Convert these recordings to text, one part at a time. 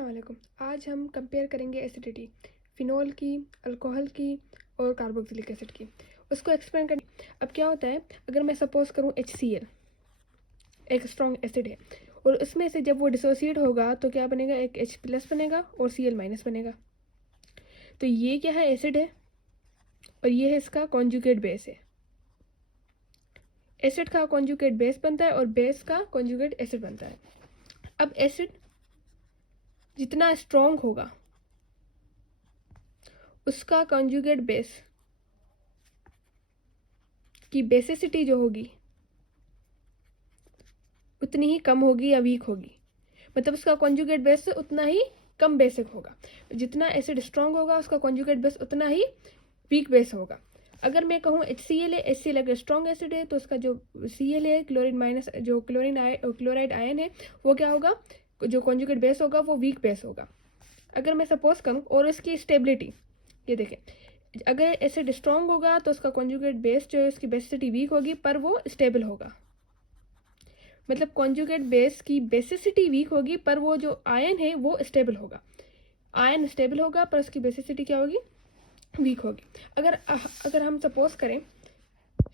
अस्सलाम वालेकुम। आज हम कंपेयर करेंगे एसिडिटी फिनोल की, अल्कोहल की और कार्बोक्सिलिक एसिड की। उसको एक्सप्लेन करने अब क्या होता है, अगर मैं सपोज करूँ HCl एक स्ट्रॉन्ग एसिड है और उसमें से जब वो डिसोसिएट होगा तो क्या बनेगा, एक H+ बनेगा और Cl- बनेगा। तो ये क्या है, एसिड है और ये है इसका कॉन्जुगेट बेस है। एसिड का कॉन्जुगेट बेस बनता है और बेस का कॉन्जुगेट एसिड बनता है। अब एसिड जितना स्ट्रॉन्ग होगा उसका कॉन्जुगेट बेस की बेसिसिटी जो होगी उतनी ही कम होगी या वीक होगी। मतलब उसका कॉन्जुगेट बेस से उतना ही कम बेसिक होगा। जितना एसिड स्ट्रॉन्ग होगा उसका कॉन्जुगेट बेस उतना ही वीक बेस होगा। अगर मैं कहूँ HCl है, HCl अगर स्ट्रॉन्ग एसिड है तो उसका जो Cl है, क्लोरीन माइनस जो क्लोराइड आयन है, वो क्या होगा, जो कॉन्जुगेट बेस होगा वो वीक बेस होगा। अगर मैं सपोज करूँ, और इसकी स्टेबिलिटी ये देखें, अगर एसिड स्ट्रॉन्ग होगा तो उसका कॉन्जुगेट बेस जो है उसकी बेसिसिटी वीक होगी पर वो स्टेबल होगा। मतलब कॉन्जुगेट बेस की बेसिसिटी वीक होगी पर वो जो आयन है वो स्टेबल होगा। आयन स्टेबल होगा पर उसकी बेसिसिटी क्या होगी, वीक होगी। अगर हम सपोज करें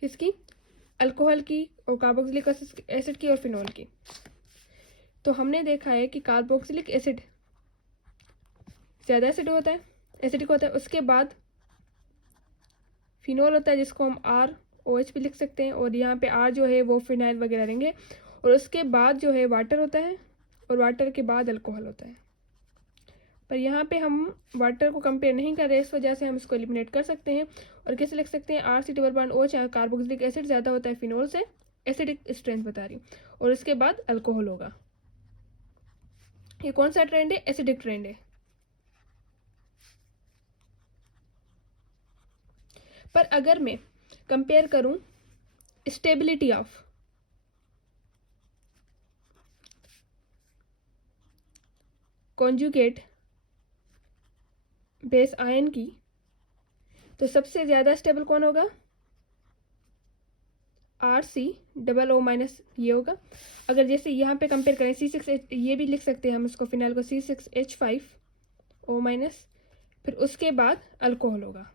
इसकी अल्कोहल की और कार्बोक्सिलिक एसिड की और फिनोल की, तो हमने देखा है कि कार्बोक्सिलिक एसिड ज़्यादा एसिडिक होता है। उसके बाद फिनोल होता है जिसको हम ROH भी लिख सकते हैं, और यहाँ पे R जो है वो फिनाइल वगैरह रहेंगे। और उसके बाद जो है वाटर होता है, और वाटर के बाद अल्कोहल होता है। पर यहाँ पे हम वाटर को कंपेयर नहीं कर रहे, इस वजह से हम इसको एलिमिनेट कर सकते हैं। और कैसे लिख सकते हैं, RC+OH कार्बोक्सिलिक एसिड ज़्यादा होता है फिनोल से, एसिडिक स्ट्रेंथ बता रही हूँ। और उसके बाद अल्कोहल होगा। ये कौन सा ट्रेंड है, एसिडिक ट्रेंड है। पर अगर मैं कंपेयर करूँ stability of conjugate base ion की, तो सबसे ज़्यादा स्टेबल कौन होगा, RC+O- ये होगा। अगर जैसे यहाँ पे कंपेयर करें C6H, ये भी लिख सकते हैं हम इसको, फिनाइल को C6H5O-, फिर उसके बाद अल्कोहल होगा।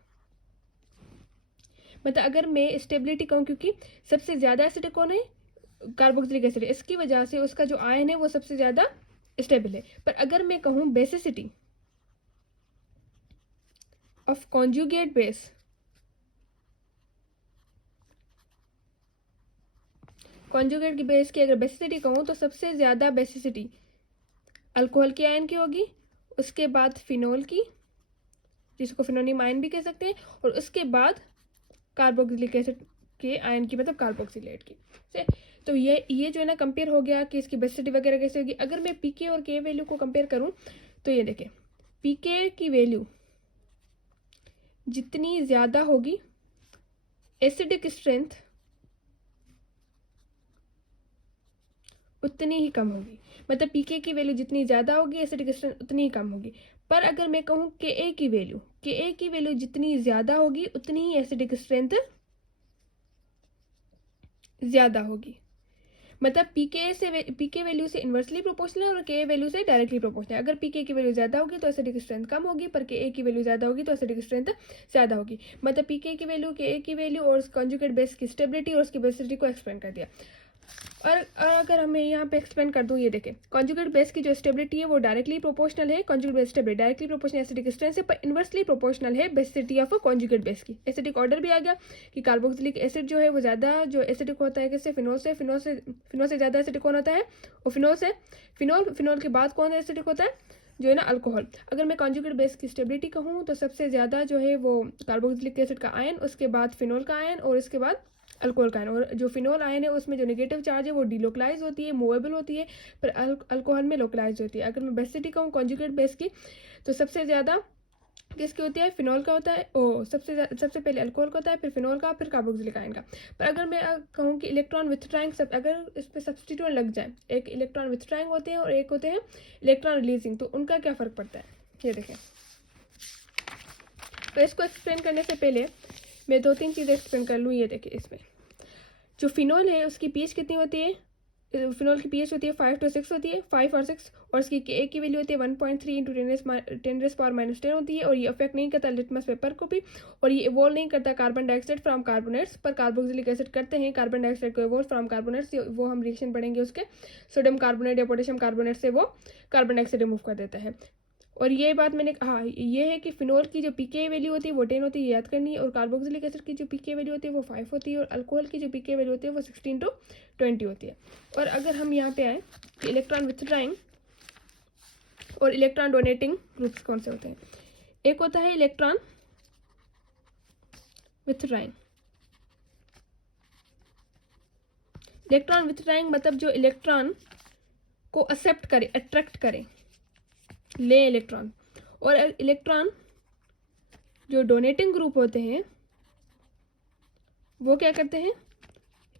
मतलब अगर मैं स्टेबिलिटी कहूँ, क्योंकि सबसे ज़्यादा एसिडिक कौन है, कार्बोक्सिलिक एसिड, इसकी वजह से उसका जो आयन है वो सबसे ज़्यादा स्टेबल है। पर अगर मैं कहूँ basicity of conjugate base, conjugate की बेस की अगर बेसिसिटी कहूँ तो सबसे ज़्यादा बेसिसिटी अल्कोहल की आयन की होगी, उसके बाद फिनोल की जिसको फिनोनियम आयन भी कह सकते हैं, और उसके बाद कार्बोक्सिलिक एसिड के आयन की, मतलब कार्बोक्सिलेट की से। तो ये जो है ना कंपेयर हो गया कि इसकी बेसिसिटी वगैरह कैसे होगी। अगर मैं पीके और के वैल्यू को कंपेयर करूं तो ये देखें, पीके की वैल्यू जितनी ज़्यादा होगी एसिडिक स्ट्रेंथ उतनी ही कम होगी। मतलब पीके की वैल्यू जितनी ज़्यादा होगी एसिडिक स्ट्रेंथ उतनी ही कम होगी। पर अगर मैं कहूँ के की वैल्यू जितनी ज़्यादा होगी उतनी ही एसिडिक स्ट्रेंथ ज़्यादा होगी। मतलब पीके वैल्यू से इन्वर्सली प्रोपोर्शनल और के वैल्यू से डायरेक्टली प्रोपोर्शनल। अगर पीके की वैल्यू ज़्यादा होगी तो एसिडिक स्ट्रेंथ कम होगी, पर के की वैल्यू ज़्यादा होगी तो एसिडिक स्ट्रेंथ ज़्यादा होगी। मतलब पीके की वैल्यू, के की वैल्यू और कॉन्जुगेट बेस की स्टेबिलिटी और उसकी बेसिसिटी को एक्सप्लेन कर दिया। और अगर हमें यहाँ पे एक्सप्लेन कर दूँ, ये देखें, कॉन्जुगेट बेस की जो स्टेबिलिटी है वो डायरेक्टली प्रोपोर्शनल है, conjugate base stability directly proportional acidic strength से, पर इन्वर्सली प्रोपोर्शनल है बेसिसिटी ऑफ कॉन्जुगेट बेस की। एसिडिक ऑर्डर भी आ गया कि कार्बोक्सिलिक एसिड जो है वो ज़्यादा जो एसिडिक होता है किससे, फिनोल से ज़्यादा एसिडिक कौन होता है, और फिनोल के बाद कौन एसिडिक होता है, जो है ना अल्कोहल। अगर मैं कॉन्जुगेट बेस की स्टेबिलिटी कहूँ तो सबसे ज़्यादा जो है वो कार्बोक्सिलिक एसिड का आयन, उसके बाद फिनोल का आयन, और उसके बाद अल्कोहल का आयन। और जो फिनोल आयन है उसमें जो नेगेटिव चार्ज है वो डिलोकलाइज होती है, मूवेबल होती है, पर अल्कोहल में लोकलाइज होती है। अगर मैं बेसिसिटी कहूँ कॉन्जुगेट बेस की, तो सबसे ज़्यादा किसकी होती है, फिनोल का होता है, सबसे पहले अल्कोहल का होता है, फिर फिनोल का, फिर कार्बोक्सिलिक आयन का। पर अगर मैं कहूँ कि इलेक्ट्रॉन विथड्राइंग, अगर इस पर सब्सटीट्यूएंट लग जाए, एक इलेक्ट्रॉन विथड्राइंग होते हैं और एक होते हैं इलेक्ट्रॉन रिलीजिंग, तो उनका क्या फ़र्क पड़ता है, ये देखें। तो इसको एक्सप्लेन करने से पहले मैं 2-3 चीज़ें एक्सप्लेन कर लूँ। ये देखिए, इसमें जो फिनोल है उसकी पीएच कितनी होती है, फिनोल की pH होती है 5 to 6 होती है, 5 और 6, और इसकी Ka की वैल्यू होती है 1.3 इंटू 10⁻⁻10 होती है, और ये अफेक्ट नहीं करता लिटमस पेपर को भी, और ये इवॉल्व नहीं करता कार्बन डाइऑक्साइड फ्रॉम कार्बोनेट्स, पर कार्बोक्सिलिक एसिड करते हैं कार्बन डाइऑक्साइड को इवॉल्व फ्रॉम कार्बोनेट्स, वो हम रिएक्शन पढ़ेंगे उसके, सोडियम कार्बोनेट या पोटेशियम कार्बोनेट से वो कार्बन डाइऑक्साइड रिमूव कर देता है। और ये बात मैंने हाँ ये है कि फिनोल की जो पीके वैल्यू होती है वो 10 होती है, याद करनी है, और कार्बोक्सिलिक एसिड की जो पीके वैल्यू होती है वो 5 होती है, और अल्कोहल की जो पीके वैल्यू होती है वो 16 to 20 होती है। और अगर हम यहाँ पे आए कि इलेक्ट्रॉन विथड्राइंग और इलेक्ट्रॉन डोनेटिंग ग्रुप्स कौन से होते हैं, एक होता है इलेक्ट्रॉन विथड्राइंग। इलेक्ट्रॉन विथड्राइंग मतलब जो इलेक्ट्रॉन को एक्सेप्ट करे, अट्रैक्ट करे, ले इलेक्ट्रॉन। और इलेक्ट्रॉन जो डोनेटिंग ग्रुप होते हैं वो क्या करते हैं,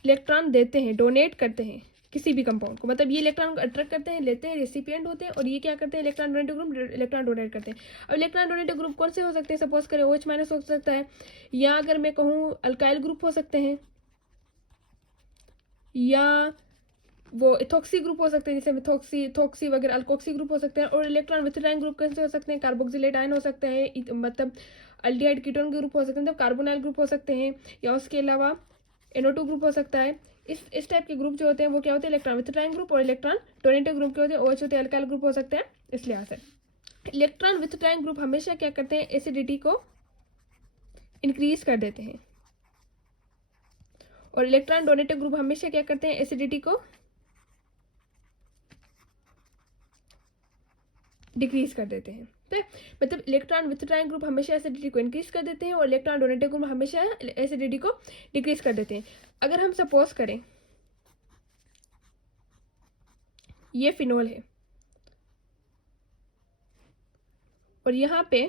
इलेक्ट्रॉन देते हैं, डोनेट करते हैं किसी भी कंपाउंड को, मतलब ये इलेक्ट्रॉन को अट्रैक्ट करते हैं, लेते हैं, रेसिपिएंट होते हैं, और ये क्या करते हैं, electron donative group electron donate करते हैं। अब इलेक्ट्रॉन डोनेटिव ग्रुप कौन से हो सकते हैं, सपोज करें OH माइनस हो सकता है, या अगर मैं कहूँ अल्काइल ग्रुप हो सकते हैं, या वो इथोक्सी ग्रुप हो सकते हैं, जैसे मिथोक्सी वगैरह, अल्कोक्सी ग्रुप हो सकते हैं। और इलेक्ट्रॉन विथड्राइंग ग्रुप कैसे हो सकते हैं, कार्बोक्सिलेट आयन हो सकते हैं, मतलब अल्डिहाइड कीटोन ग्रुप हो सकते हैं, मतलब कार्बोनाइल ग्रुप हो सकते हैं, या उसके अलावा NO2 ग्रुप हो सकता है। इस टाइप के ग्रुप जो होते हैं वो क्या होते हैं, इलेक्ट्रॉन विथड्राइंग ग्रुप, और इलेक्ट्रॉन डोनेटिव ग्रुप के होते हैं OH होते हैं, अल्काइल ग्रुप हो सकते हैं। इस लिहाज से इलेक्ट्रॉन विथड्राइंग ग्रुप हमेशा क्या करते हैं, एसिडिटी को इंक्रीज कर देते हैं, और इलेक्ट्रॉन डोनेटिव ग्रुप हमेशा क्या करते हैं, एसिडिटी को डिक्रीज कर देते हैं। तो मतलब इलेक्ट्रॉन विथड्राइंग ग्रुप हमेशा एसिडिटी को इंक्रीज कर देते हैं, और इलेक्ट्रॉन डोनेटिव ग्रुप हमेशा एसिडिटी को डिक्रीज कर देते हैं। अगर हम सपोज करें ये फिनोल है, और यहाँ पे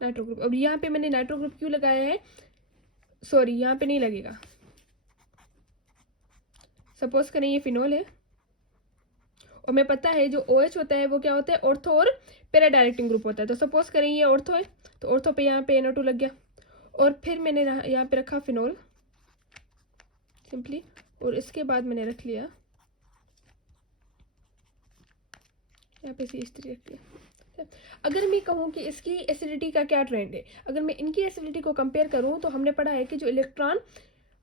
नाइट्रो ग्रुप, अब यहाँ पे मैंने नाइट्रो ग्रुप क्यों लगाया है, सॉरी यहाँ पे नहीं लगेगा। सपोज करें ये फिनोल है, और मैं पता है जो OH होता है वो क्या होता है, ऑर्थो और पैरा डायरेक्टिंग ग्रुप होता है। तो सपोज करें ये ऑर्थो है, तो ऑर्थो पे यहाँ पे NO2 लग गया, और फिर मैंने यहाँ पे रखा फिनोल सिंपली, और इसके बाद मैंने रख लिया यहाँ पे C3 रख लिया। अगर मैं कहूँ कि इसकी एसिडिटी का क्या ट्रेंड है, अगर मैं इनकी एसिडिटी को कंपेयर करूँ तो हमने पढ़ा है कि जो इलेक्ट्रॉन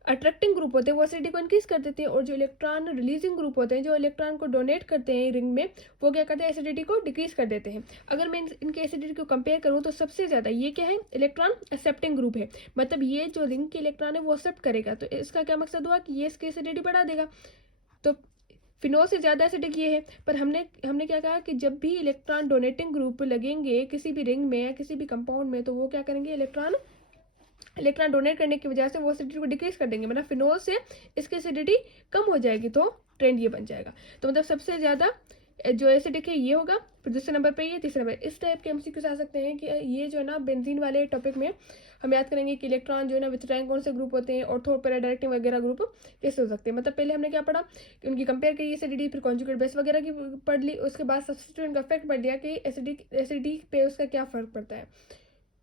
अट्रैक्टिंग ग्रुप होते हैं वो एसिडिटी को इंक्रीज कर देते हैं, और जो इलेक्ट्रॉन रिलीजिंग ग्रुप होते हैं जो इलेक्ट्रॉन को डोनेट करते हैं रिंग में, वो क्या करते हैं, एसिडिटी को डिक्रीज कर देते हैं। अगर मैं इनके एसिडिटी को कंपेयर करूँ तो सबसे ज़्यादा ये क्या है, इलेक्ट्रॉन एक्सेप्टिंग ग्रुप है, मतलब ये जो रिंग के इलेक्ट्रॉन है वो एक्सेप्ट करेगा, तो इसका क्या मकसद हुआ कि ये इसकी एसिडिटी बढ़ा देगा। तो फिनोल से ज़्यादा एसिडिक ये है, पर हमने क्या कहा कि जब भी इलेक्ट्रॉन डोनेटिंग ग्रुप लगेंगे किसी भी रिंग में या किसी भी कंपाउंड में, तो वो क्या करेंगे, इलेक्ट्रॉन डोनेट करने की वजह से वो एसिडिटी को डिक्रीज कर देंगे, मतलब फिनोल से इसकी एसिडिटी कम हो जाएगी, तो ट्रेंड ये बन जाएगा। तो मतलब सबसे ज़्यादा जो एसिडिक है ये होगा, फिर दूसरे नंबर पे ये, तीसरे नंबर। इस टाइप के MCQs आ सकते हैं कि ये जो है ना बेंजीन वाले टॉपिक में हम याद करेंगे कि इलेक्ट्रॉन जो है ना विथड्राइंग कौन से ग्रुप होते हैं, ऑर्थो पैरा डायरेक्टिंग वगैरह ग्रुप कैसे हो सकते हैं। मतलब पहले हमने क्या पढ़ा कि उनकी कंपेयर की एसिडिटी, फिर कॉन्जुगेट बेस वगैरह की पढ़ ली, उसके बाद सब्स्टिट्यूएंट का इफेक्ट पढ़ लिया कि एसिडिटी पे उसका क्या फर्क पड़ता है।